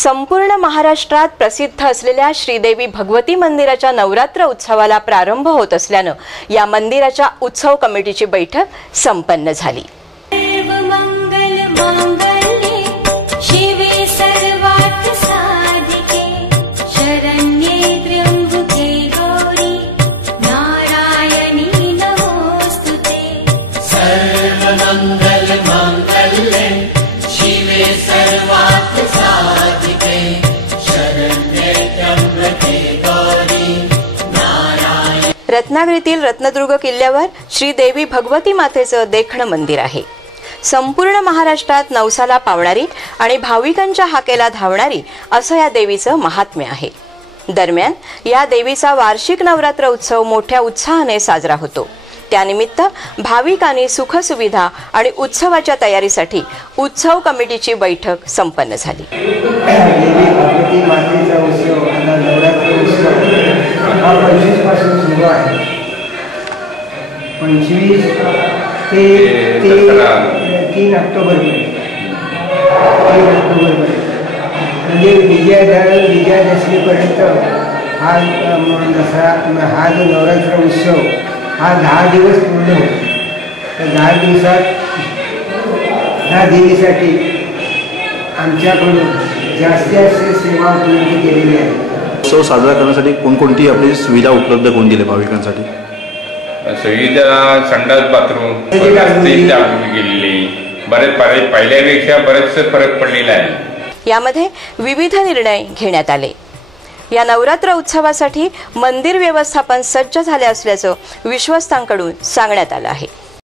संपूर्ण महाराष्ट्रात प्रसिद्ध असलेल्या श्रीदेवी भगवती मंदिराच्या नवरात्र उत्सवाला प्रारंभ होत असल्याने या मंदिराच्या उत्सव कमिटीची बैठक संपन्न झाली। रत्नागिरीतील रत्नदुर्ग किल्ल्यावर श्रीदेवी भगवती मातेचं देखणं मंदिर आहे। संपूर्ण महाराष्ट्रात नवसाला पावणारी आणि भाविकांच्या हाकेला धावणारी असं या देवीचं महात्म्य आहे। दरम्यान या देवीचा वार्षिक नवरात्र उत्सव मोठ्या उत्साहाने साजरा होतो। त्यानिमित्त भाविकांनी सुखसुविधा आणि उत्सवाच्या तयारीसाठी उत्सव कमिटीची बैठक संपन्न झाली। हा 25 पासून सुरू आहे। 25 ते 3 ऑक्टोबर म्हणजे विजयादशमीपर्यंत हा जो नवरात्र उत्सव हा 10 दिवस पूर्ण होतो। तर 10 दिवसात 10 देवीसाठी आमच्याकडून जास्तीत सेवा उपलब्ध केलेली आहे। उत्सव साजरा करण्यासाठी कोणकोणती आपली सुविधा उपलब्ध करून दिली भाविकांसाठी? सुविधा संडास बाथरूम गेलेली पहिल्यापेक्षा बरेचसे फरक पडलेला आहे। यामध्ये विविध निर्णय घेण्यात आले। या नवरात्र उत्सवासाठी मंदिर व्यवस्थापन सज्ज झाले असल्याचं विश्वस्तांकडून सांगण्यात आलं आहे।